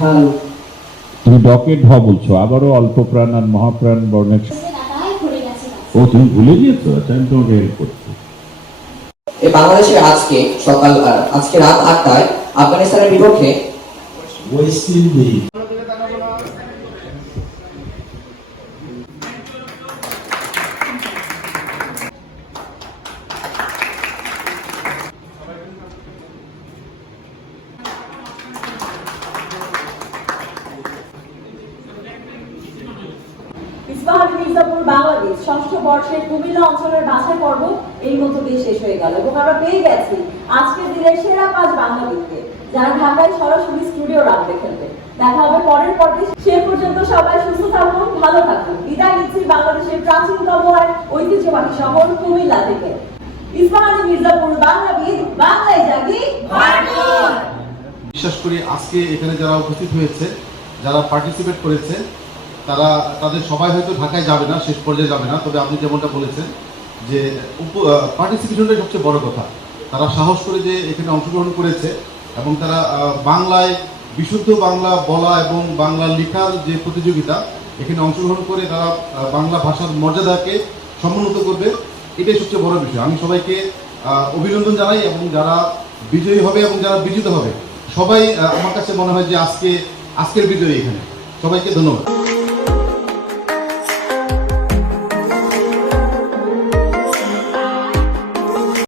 ভালো। তুমি ডকে ঢ বলছো, আবারও অল্প প্রাণ আর মহাপ্রাণ বর্ণের। ও তুমি ভুলে গিয়েছো? আচ্ছা, আমি তোমাকে হেল্প করছি। বাংলাদেশের আজকে রাত 8টায় আফগানিস্তানের বিপক্ষে ওয়েস্ট ইন্ডিজ ইস্পাহানি মির্জাপুর বাংলাদেশ ষষ্ঠ বর্ষের কুমিল্লা অঞ্চলের বাছাই পর্ব এই মতো দিয়ে শেষ হয়ে গেল এবং আমরা পেয়ে গেছি আজকের দিনের সেরা 5 বাংলাদেশকে, যারা ঢাকায় সরাসরি স্টুডিও রাউন্ডে খেলবে। দেখা হবে পরের পর্বে। সে পর্যন্ত সবাই সুস্থ থাকুন, ভালো থাকুন। বিদায় নিচ্ছি বাংলাদেশের প্রাচীনতম আর ঐতিহ্যবাহী শহর কুমিল্লা থেকে। ইস্পাহানি মির্জাপুর বাংলাদেশ, বাংলায় জাগি ভরপুর। বিশ্বাস করি আজকে এখানে যারা উপস্থিত হয়েছে, যারা পার্টিসিপেট করেছে, তাদের সবাই হয়তো ঢাকায় যাবে না, শেষ পর্যায়ে যাবে না। তবে আপনি যেমনটা বলেছেন যে পার্টিসিপেশনটাই সবচেয়ে বড় কথা। তারা সাহস করে যে এখানে অংশগ্রহণ করেছে এবং তারা বাংলায় বিশুদ্ধ বাংলা বলা এবং বাংলা লেখার যে প্রতিযোগিতা, এখানে অংশগ্রহণ করে তারা বাংলা ভাষার মর্যাদাকে সমুন্নত করবে, এটাই সবচেয়ে বড় বিষয়। আমি সবাইকে অভিনন্দন জানাই এবং যারা বিজয়ী হবে এবং যারা বিজিত হবে সবাই আমার কাছে মনে হয় যে আজকের বিজয়ী এখানে। সবাইকে ধন্যবাদ।